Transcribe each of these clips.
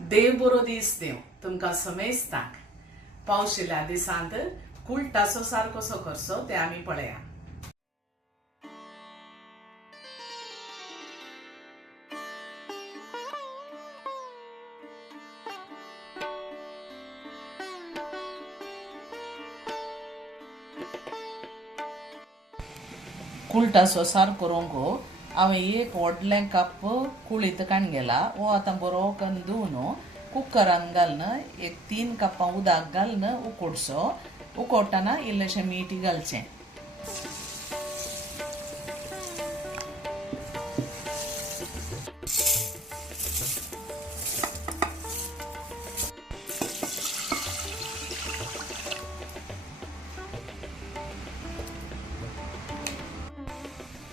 देव बरो दीस दिवं तुमकां समेस्तांक पावशिल्ल्या दिसांत कुल्ट सोसार कसो करचो ते आमी पळया. कुल्टा सोसार करूंक हांवें एक व्हडलें कप कुळीत काडलेला. वो आतां बरो करून धुवन कुकरान घालन एक 3 कपां उदक घालन उकडचो. उकडटना इल्लेशें मीठ घालचें.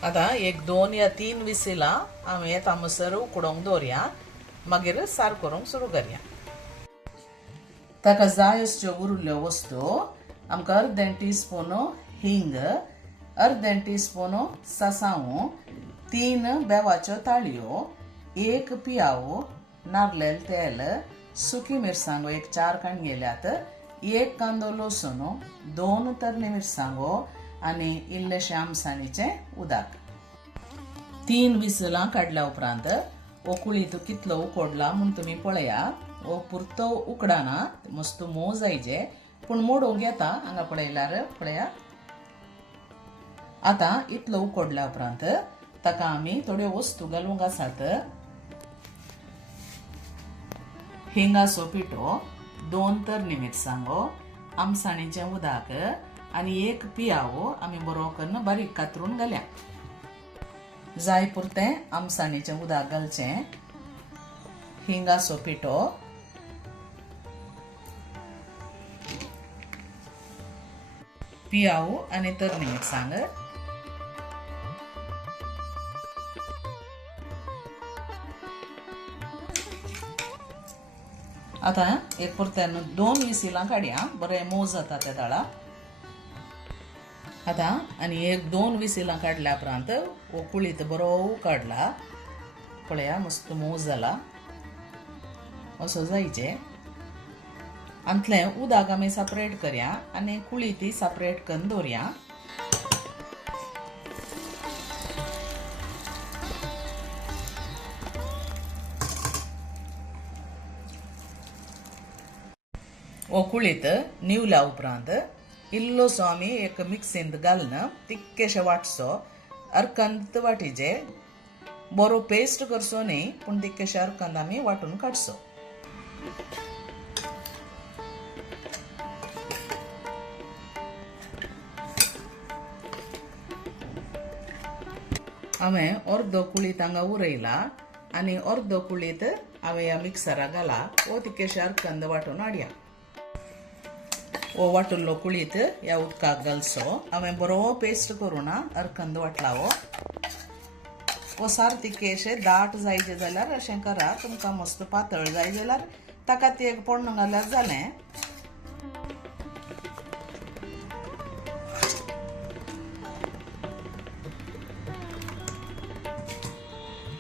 आतां एक 2 या 3 विसिलां हांवें तामसर उकडोंक दवरया. मागीर सार करूंक सुरू करया. ताका जाय अश्यो उरिल्ल्यो वस्तू आमकां अर्दें टीस्पून हिंग, अर्दें टीस्पून सासांव, 3 बेवाच्यो ताळयो, 1 पियाव नारळेल तेल, सुकी मिरसांगो एक 4 काडलेल्यात, 1 कांदो लसूण, 2 तरणे मिरसांगो आनी इल्लेशें आमसाणीचें उदक. 3 विसलां काडल्या उपरांत वो कुळीत कितलो उकडला म्हूण तुमी पळया. वो पुरतो उकडाना, मस्त मोव जायचे पूण मोडूंक येता. हांगा पळयल्यार पळया. आतां इतलो उकडल्या उपरांत ताका आमी थोड्यो वस्तू घालूंक आसात. हिंगाचो पिठो, 2 तरणी मिरसांगो, आमसाणीचें उदक आनी 1 पियाव आमी बरो करून बारीक कातरून घाल्या. जाय पुरतें आमसाणीचें उदक घालचें. हिंगाचो पिठो, पियाव आनी तरणी मिरसांग, आतां एक पुरतें 2 विसिलां काडया. बरें मोव जाता त्या दाळा. आतां आनी एक 2 विसिलां काडल्या उपरांत वो कुळीत बरो उकडला. पळया मस्त मोव जाला. असो जायचे. अंतलें उदक आमी सपरेट करया आनी कुळीत सपरेट करून दवरया. वो कुळीत निवल्या उपरांत इल्लोसो आमी एक मिक्सींत घालन तिक्केशें वाटचो. अर्कंत वाटीचे. बरो पेस्ट करचो न्ही पूण तिक्केशें अर्कंत आमी वाटून काडचो. हांवें अर्दो कुळीत हांगा उरयला आनी अर्दो कुळीत हांवें ह्या मिक्सराक घाला. वो तिक्केशें अर्कंत वाटून हाडया. वो वाटुल्लो कुळीत ह्या उदकाक घालचो. हांवें बरो पेस्ट करुना अर्कंद वाटला. वो सार तिकेशें दाट जायचे जाल्यार अशें करा. तुमकां मस्त पातळ जाय जाल्यार ताका ती एक पोण्ण घाल्यार जालें.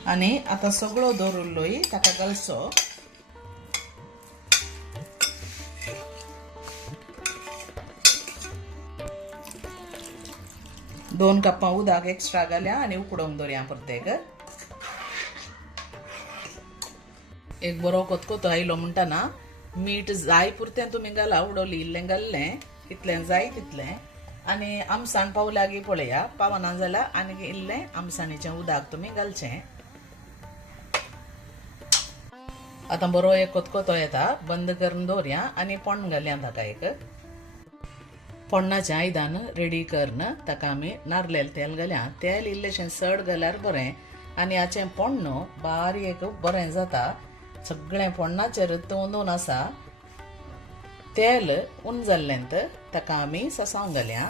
आनी आतां सगळो दवरिल्लोय ताका घालचो. 2 कपां उदक एक्स्ट्रा घाल्या आनी उकडोंक दवरया परतेक. एक बरो कोतकोतो आयलो म्हणटना मीठ जाय पुरतें तुमी घाला. उडोली इल्लें घाल्लें कितलें जाय तितलें. आनी आमसाण पावल्यागी पळया. पावना जाल्यार आनी इल्लें आमसाणीचें उदक तुमी घालचें. आतां बरो एक कोतकोतो येता. बंद करून दवरया आनी पोण्ण घालया ताका एक. पोण्णाचें आयदान रेडी करून ताका आमी नारळेल तेल घाल्या. तेल इल्लेशें चड घाल्यार बरें आनी हाचें पोण्ण बारीक बरें जाता. सगळें पोण्णाचेर तोंदून आसा. तेल उण जाल्लेंत ताका आमी सासांव घाल्या.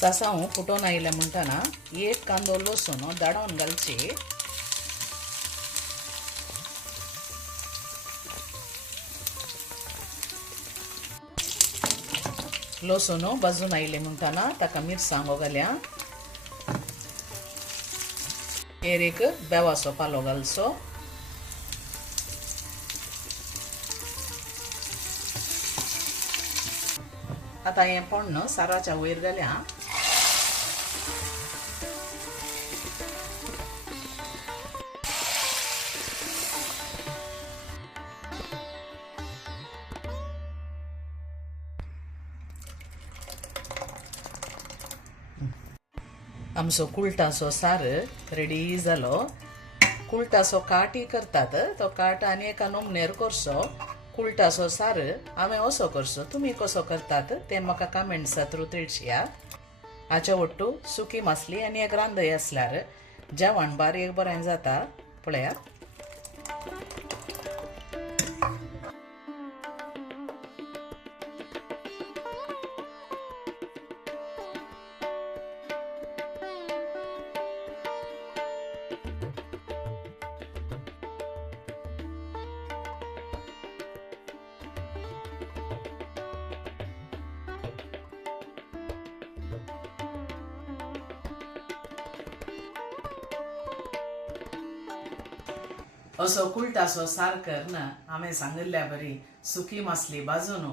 सासांव फुटोन आयले म्हणटना 1 कांदो लसूण दाडोवन घालची. लसूण भाजून आयले म्हणटना ताका मिरसांगो घाल्या. एर एक बेवाचो पालो घालचो. आता हें पोण्ण साराच्या वयर घाल्या. आमचो कुल्टाचो सार रेडी जालो. कुल्टाचो काटी करतात, तो काट आनी एका नमनेर करचो. कुल्टाचो सार हांवें असो करचो. तुमी कसो करतात तें म्हाका कमेंट्सा थ्रू तिळशिया. हाचे वट्टू सुकी मासली आनी एक रांदय आसल्यार जेवण बारीक बरें जाता. पळयात. असो कुल्टाचो सार करना हांवें सांगिल्ल्या बरी सुकी मासली भाजून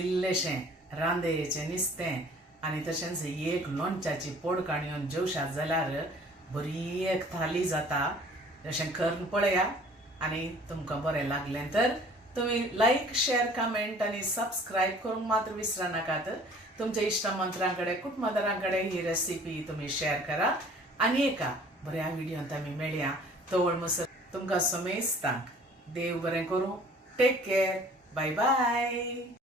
इल्लेशें रांदेचें नुस्तें आनी तशेंच एक लोणच्याची पोड काडून जेवशात जाल्यार बरी एक थाली जाता. तशें करून पळया आनी तुमकां बरें लागलें तर तुमी लायक, शेअर, कमेंट आनी सबस्क्रायब करूंक मात्र विसरा नाकात. तुमच्या इश्टमंत्रां कडेन, कुटुंबदारां कडेन ही रेसिपी तुमी शेअर करा. आनी एका बऱ्या व्हिडिओंत आमी मेळया. तवळ म्हणसर तुमकां समेस्तांक देव बरें करूं. Take care. Bye bye.